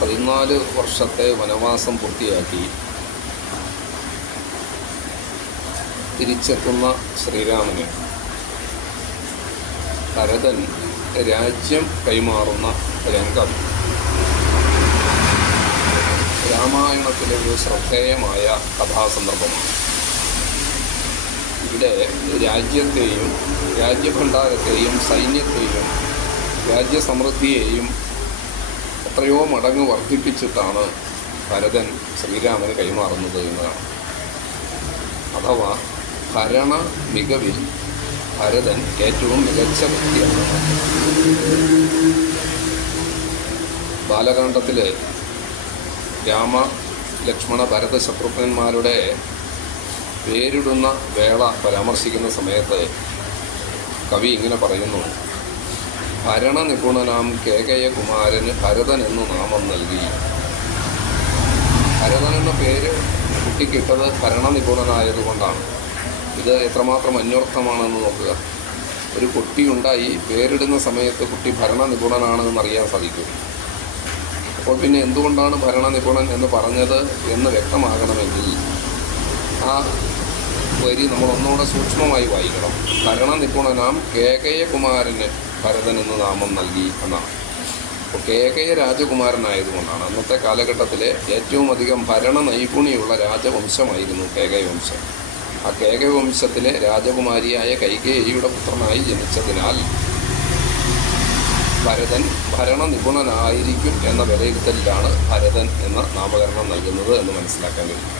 14 വർഷത്തെ വനവാസം പൂർത്തിയാക്കി തിരിച്ചെത്തുന്ന ശ്രീരാമന് ഭരതൻ രാജ്യം കൈമാറുന്ന രംഗം രാമായണത്തിലെ ഒരു ശ്രദ്ധേയമായ കഥാസന്ദർഭമാണ്. ഇവിടെ രാജ്യത്തെയും രാജ്യഭണ്ഡാരത്തെയും സൈന്യത്തെയും രാജ്യസമൃദ്ധിയെയും എത്രയോ മടങ്ങ് വർദ്ധിപ്പിച്ചിട്ടാണ് ഭരതൻ ശ്രീരാമന് കൈമാറുന്നത് എന്നതാണ്. അഥവാ ഭരണ മികവിൽ ഭരതൻ ഏറ്റവും മികച്ച വ്യക്തിയാണ്. ബാലകാണ്ഡത്തിലെ രാമ ലക്ഷ്മണ ഭരത ശത്രുഘ്നന്മാരുടെ പേരിടുന്ന വേള പരാമർശിക്കുന്ന സമയത്ത് കവി ഇങ്ങനെ പറയുന്നു: ഭരണനിപുണനാം കേകയകുമാരന് ഭരതൻ എന്നു നാമം നൽകി. ഭരതൻ എന്ന പേര് കുട്ടിക്കിട്ടത് ഭരണനിപുണനായതുകൊണ്ടാണ്. ഇത് എത്രമാത്രം അന്വർത്ഥമാണെന്ന് നോക്കുക. ഒരു കുട്ടിയുണ്ടായി പേരിടുന്ന സമയത്ത് കുട്ടി ഭരണനിപുണനാണെന്ന് അറിയാൻ സാധിക്കും. അപ്പോൾ പിന്നെ എന്തുകൊണ്ടാണ് ഭരണനിപുണൻ എന്ന് പറഞ്ഞത് എന്ന് വ്യക്തമാകണമെങ്കിൽ ആ വരി നമ്മൾ ഒന്നുകൂടെ സൂക്ഷ്മമായി വായിക്കണം. ഭരണനിപുണനാം കേകയകുമാരന് ഭരതൻ എന്ന് നാമം നൽകി എന്നാണ്. അപ്പോൾ കേകയ രാജകുമാരനായതുകൊണ്ടാണ്. അന്നത്തെ കാലഘട്ടത്തിലെ ഏറ്റവും അധികം ഭരണ നൈപുണ്യമുള്ള രാജവംശമായിരുന്നു കേകയവംശം. ആ കേകവംശത്തിലെ രാജകുമാരിയായ കൈകേയിയുടെ പുത്രനായി ജനിച്ചതിനാൽ ഭരതൻ ഭരണനിപുണനായിരിക്കും എന്ന വിലയിരുത്തലിലാണ് ഭരതൻ എന്ന നാമകരണം നൽകുന്നത് എന്ന് മനസ്സിലാക്കാൻ കഴിയും.